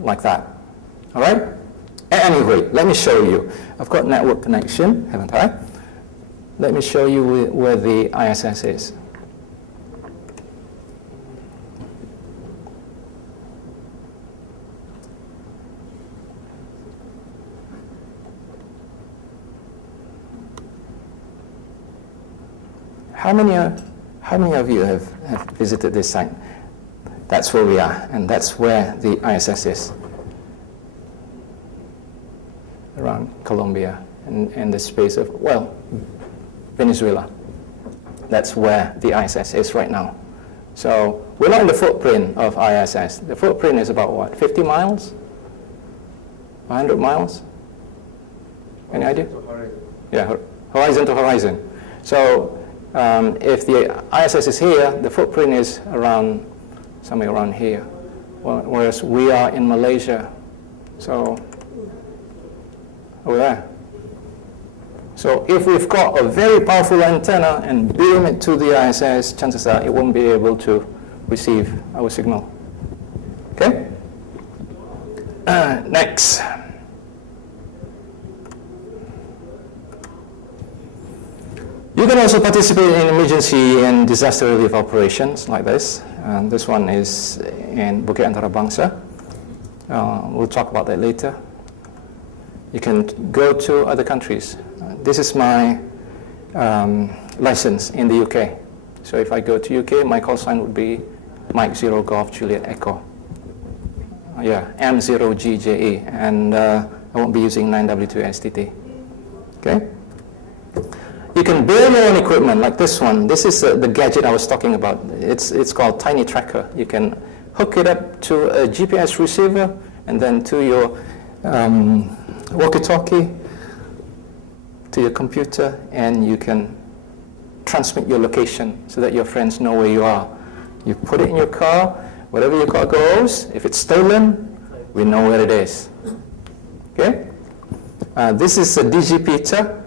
like that. All right? At any rate, let me show you. I've got network connection, haven't I? Let me show you where the ISS is. How many of you have visited this site? That's where we are, and that's where the ISS is. Around Colombia, and the space of, well, Venezuela. That's where the ISS is right now. So we're not in the footprint of ISS. The footprint is about what, 50 miles? 100 miles? Any idea? Yeah, horizon to horizon. So if the ISS is here, the footprint is around, somewhere around here. Whereas we are in Malaysia. So over there. So if we've got a very powerful antenna and beam it to the ISS, chances are it won't be able to receive our signal. Okay? Next. You can also participate in emergency and disaster relief operations like this. This one is in Bukit Antarabangsa. We'll talk about that later. You can go to other countries. This is my license in the UK. So if I go to UK, my call sign would be Mike 0 Golf Juliet Echo. Yeah, M0GJE, and I won't be using 9W2STT. Okay? You can build your own equipment like this one. This is the gadget I was talking about. It's called Tiny Tracker. You can hook it up to a GPS receiver and then to your walkie-talkie, to your computer, and you can transmit your location so that your friends know where you are. You put it in your car, wherever your car goes. If it's stolen, we know where it is. Okay? This is a digipeater.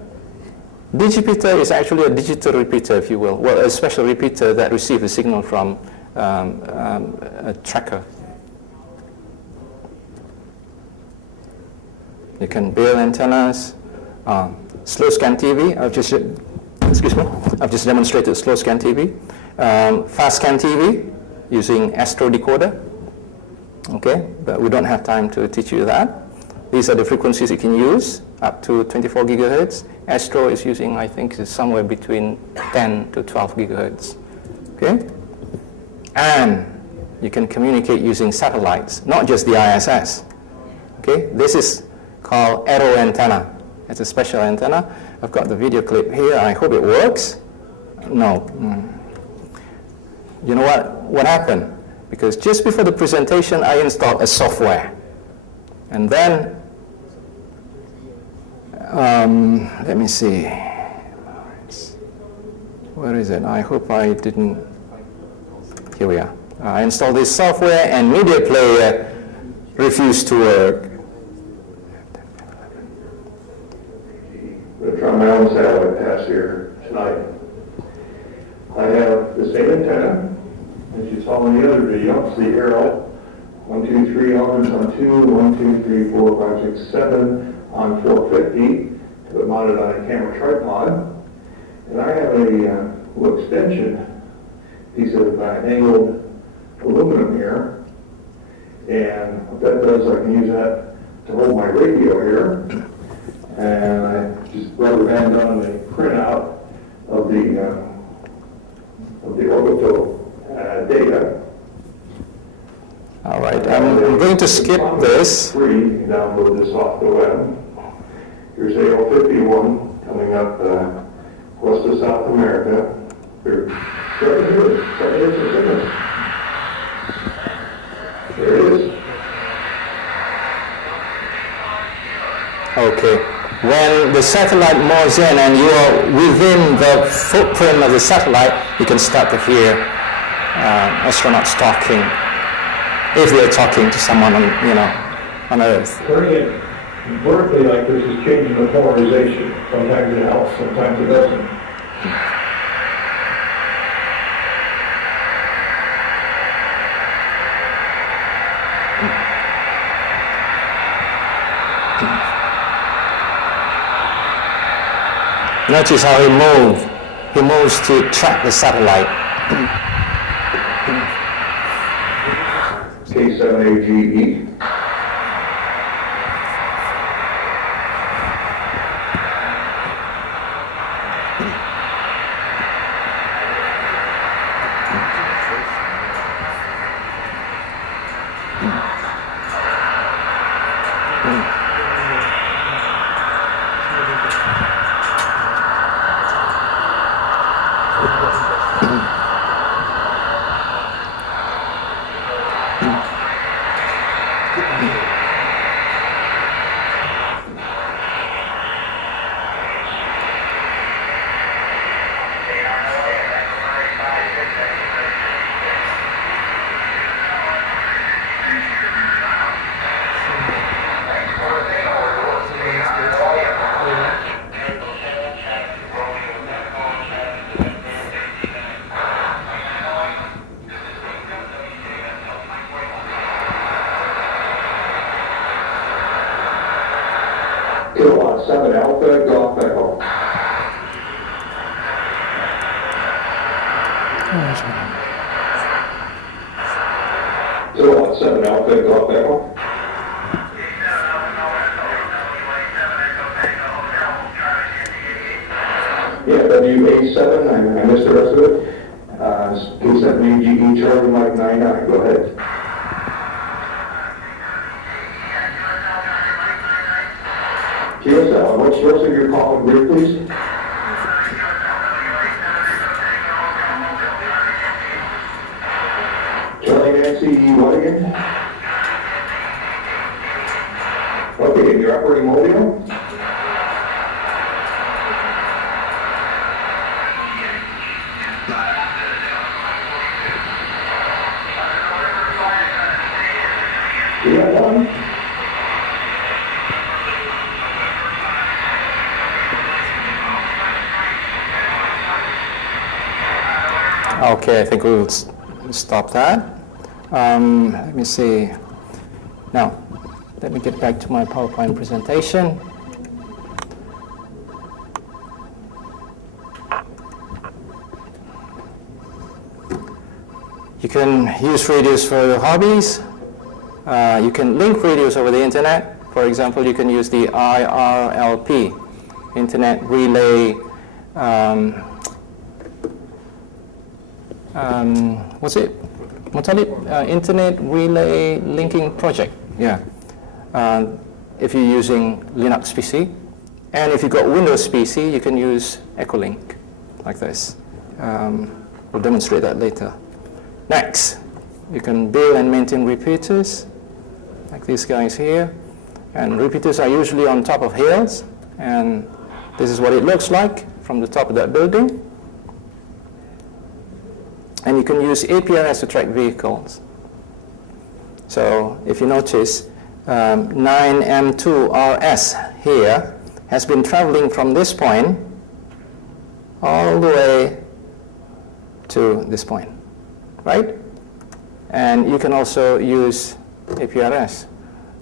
Digipeater is actually a digital repeater, if you will. Well, a special repeater that receives a signal from a tracker. You can build antennas. Slow scan TV. I've just demonstrated slow scan TV. Fast scan TV using Astro decoder. Okay, but we don't have time to teach you that. These are the frequencies you can use, up to 24 gigahertz. Astro is using, I think, is somewhere between 10 to 12 gigahertz. Okay? And you can communicate using satellites, not just the ISS. Okay? This is called aero antenna. It's a special antenna. I've got the video clip here. I hope it works. No. You know what happened? Because just before the presentation, I installed a software. And then, let me see. Where is it? I hope I didn't. Here we are. I installed this software and media player refused to work. I'm going to try my own satellite pass here tonight. I have the same antenna as you saw in the other video. It's the arrow. 1, 2, 3 elements on 2, 1, 2, 3, 4, 5, 6, 7 on 450, but mounted on a camera tripod. And I have a little extension piece of angled aluminum here. And what that does, I can use that to hold my radio here. And I just rubber band on the printout of the orbital data. All right, I'm going to skip this. Free, you can download this off the web. Here's AL51 coming up west of South America. There it is. Okay. When the satellite moves in and you are within the footprint of the satellite, you can start to hear astronauts talking, if they're talking to someone on Earth. Turning it vertically like this is changing the polarization. Sometimes it helps, sometimes it doesn't. Notice how he moved. He moves to track the satellite. K7AGE. Kilowatt 7 Alpha, Golf Echo. Kilowatt 7 Alpha, Golf Echo. Yeah, WA7, I missed the rest of it. K7AGE, Charlie Mike 99, go ahead. QSL, what's in your call and grid, please? Charlie Nancy, what again? Okay, and your operating mobile? You got one? Okay, I think we'll stop that. Let me see. Now, let me get back to my PowerPoint presentation. You can use radios for your hobbies. You can link radios over the internet. For example, you can use the IRLP, Internet Relay, what's it? Internet Relay Linking Project. Yeah. If you're using Linux PC. And if you've got Windows PC, you can use Echolink, like this. We'll demonstrate that later. Next, you can build and maintain repeaters, like these guys here. And repeaters are usually on top of hills. And this is what it looks like from the top of that building. And you can use APRS to track vehicles. So if you notice, 9M2RS here has been traveling from this point all the way to this point, right? And you can also use APRS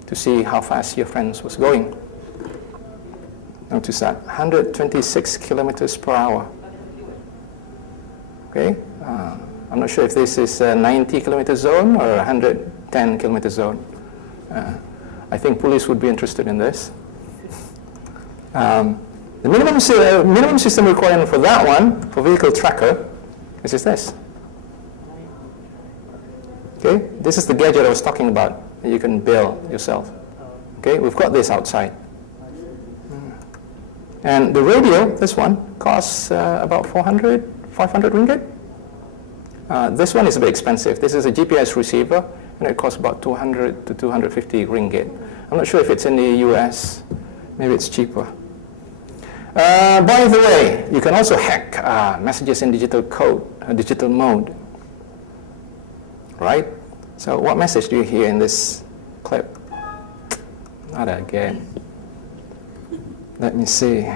to see how fast your friend was going. Notice that, 126 kilometers per hour. Okay? I'm not sure if this is a 90 kilometer zone or a 110 kilometer zone. I think police would be interested in this. The minimum system requirement for that one, for vehicle tracker, is just this. Okay, this is the gadget I was talking about that you can build yourself. Okay, we've got this outside. And the radio, this one, costs about 400, 500 ringgit. This one is a bit expensive. This is a GPS receiver, and it costs about 200 to 250 ringgit. I'm not sure if it's in the US. Maybe it's cheaper. By the way, you can also hack messages in digital code, digital mode. Right? So what message do you hear in this clip? Not again. Let me see.